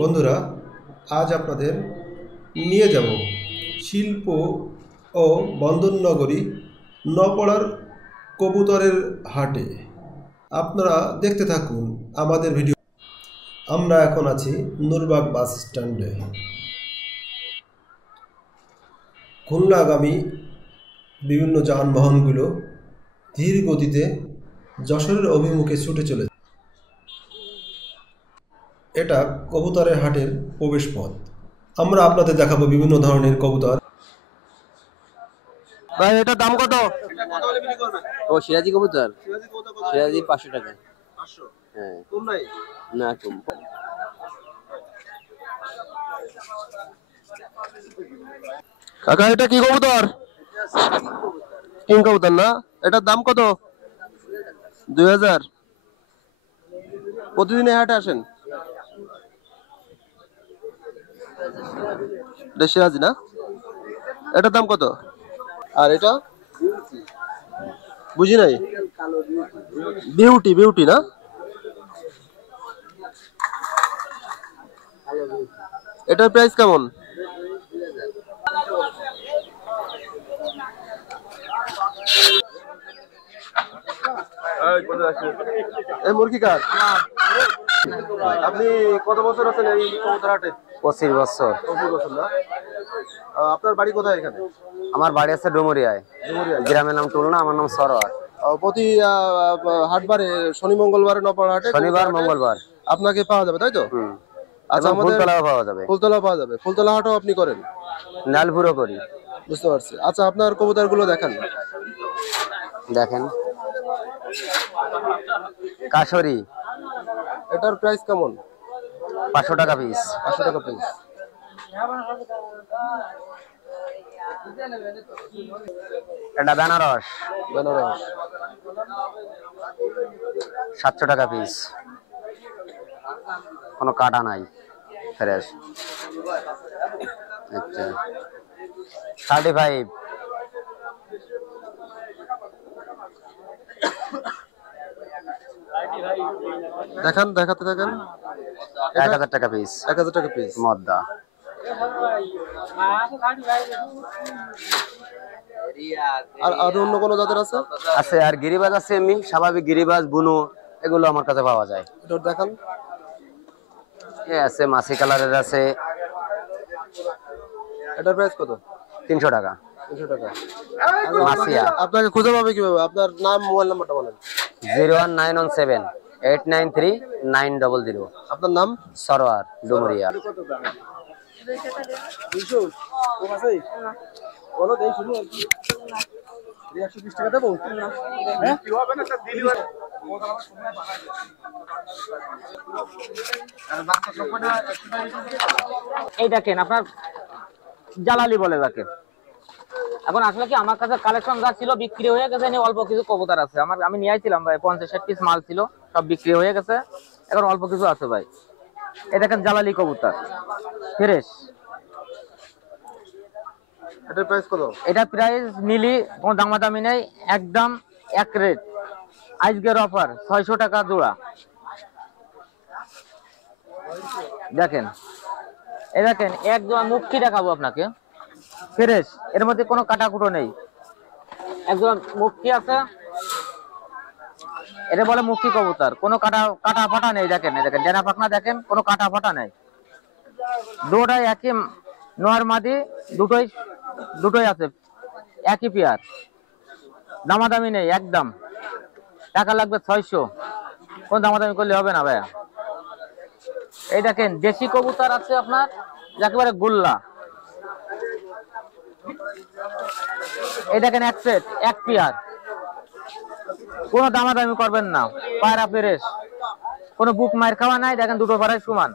বন্ধুরা, আজ আপনাদের নিয়ে যাব শিল্প ও বন্দরনগরী নপাড়ার কবুতরের হাটে। আপনারা দেখতে থাকুন আমাদের ভিডিও। আমরা এখন আছি নূরবাগ বাস স্ট্যান্ডে। খুলনাগামী বিভিন্ন যানবাহনগুলো ধীর গতিতে যশোরের অভিমুখে ছুটে চলেছে। এটা কবুতরের হাটের প্রবেশ পথ। আমরা আপনাদের দেখাবো বিভিন্ন ধরনের কবুতর। ভাই এটা দাম কত? ও সিরাজি কবুতর, সিরাজি 500 টাকা। 500? হ্যাঁ, কম নাই? না কম। কাকা এটা কি কবুতর? কিং কবুতর না? এটার দাম কত? 2000। প্রতিদিন এই হাটে আসেন? সিরাজি না? এটার দাম কত? আর এটা বুঝি নাই। বিউটি, বিউটি না? এটার প্রাইস কেমন? এই মুরগি কার? আপনি কত বছর আছেন এই কবুতর হাটে? 25 বছর। 25 বছর না? আপনার বাড়ি কোথায় এখানে? আমার বাড়ি আছে ডুমুরিয়ায়। গ্রামের নাম টুলনা, আমার নাম সরোয়ার। প্রতি হাটবারে শনি মঙ্গলবারে নপাড়া হাটে, শনিবার মঙ্গলবার আপনাকে পাওয়া যাবে, তাই তো? আচ্ছা, আমাদের ফুলতলাও পাওয়া যাবে। ফুলতলা পাওয়া যাবে। ফুলতলা হাটও আপনি করেন? নালপুরও করি। বুঝতে পারছি। আচ্ছা, আপনার কবুতর গুলো দেখান। দেখেন, কাশরি এটার প্রাইস কেমন? 500 টাকা পিস। 500 টাকা পিস। এটা বেনারস, বেনারস 700 টাকা পিস। কোনো কাটা নাই, ফ্রেশ। আচ্ছা, 35। দেখান, দেখাতে থাকেন। 1000 টাকা পিস। 1000 টাকা পিস। মদ্দা। আর অন্য কোনো জাতের আছে? আছে, আর গিরিবাজ আছে, এমনি স্বাভাবিক গিরিবাজ, বুনো, এগুলো আমার কাছে পাওয়া যায়। এটা দেখান। এ আছে, মাছি কালারের আছে। এটার প্রাইস কত? 300 টাকা। 300 টাকা। মাছিয়া। আপনাকে খুঁজে পাবে কিভাবে? আপনার নাম, মোবাইল নাম্বারটা বলেন। 01917 893 900। আপনার নাম? সরোয়ার, ডুমুরিয়া। এই দেখেন, আপনার জালালি বলে যাকে। এখন আসলে কি, আমার কাছে কালেকশন যা ছিল বিক্রি হয়ে গেছে, অল্প কিছু কবুতর আছে। আমি নিয়ে আইছিলাম ভাই, 50-60 পিস মাল ছিল, সব বিক্রি হয়ে গেছে। এখন অল্প কিছু আছে ভাই। এই দেখেন জালালি কবুতর, ফ্রেশ। এটার প্রাইস কত? এটা প্রাইস নিলি কোনো দামাদামি নেই, একদম এক রেট। আজকের অফার 600 টাকা জোড়া। দেখেন, এই দেখেন, এক জোড়া মুক্তি দেখাবো আপনাকে, ফ্রেশ। এর মধ্যে কোনো কাটাকুটো নেই, একজন মুক্তি আছে। এটা বলে মুক্তি কবুতর, কোনো কাটা ফাটা নেই। দেখেন, দেখেন ডেনা পাখনা, দেখেন কোনো কাটা ফাটা নেই। দুটোই একই নোয়ার মাদি, দুটোই আছে একই পেয়ার। দামাদামি নেই, একদম। টাকা লাগবে 600, কোন দামাদামি করলে হবে না ভাইয়া। এই দেখেন দেশি কবুতর আছে আপনার, একেবারে গোল্লা। এই দেখেন এক সেট, এক পেয়ার, কোনো দামাদামি করবেন না। পায়রা ফ্রেশ, কোনো বুক মায়ের খাওয়া নাই। দেখেন দুটো পায়রাই সমান।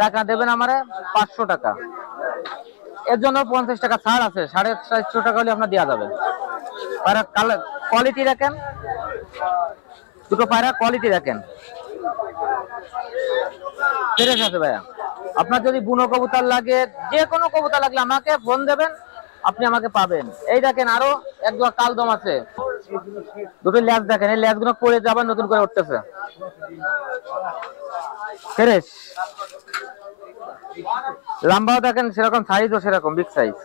টাকা দেবেন আমারে 500 টাকা। এর জন্য 50 টাকা ছাড় আছে, 450 টাকা হলে আপনার দেওয়া যাবে। পায়রা কোয়ালিটি দেখেন, দুটো পায়রা কোয়ালিটি দেখেন, ফ্রেশ আছে ভাইয়া। আপনার যদি বুনো কবুতর লাগে, যে কোনো কবুতর লাগলে আমাকে ফোন দেবেন, আপনি আমাকে পাবেন। এই দেখেন আরো এক দুটো কালদম আছে, দুটো ল্যাজ দেখেন, এই ল্যাজ গুলো পড়ে যাবার নতুন করে উঠতেছে, ফ্রেশ। লম্বাও দেখেন সেরকম, সাইজও সেরকম বিগ সাইজ।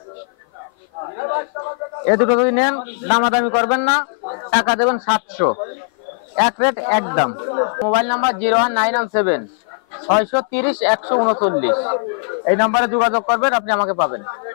এ দুটো যদি নেন দামাদামি করবেন না, টাকা দেবেন 700, এক রেট একদম। মোবাইল নাম্বার 01917 630 139, এই নাম্বারে যোগাযোগ করবেন, আপনি আমাকে পাবেন।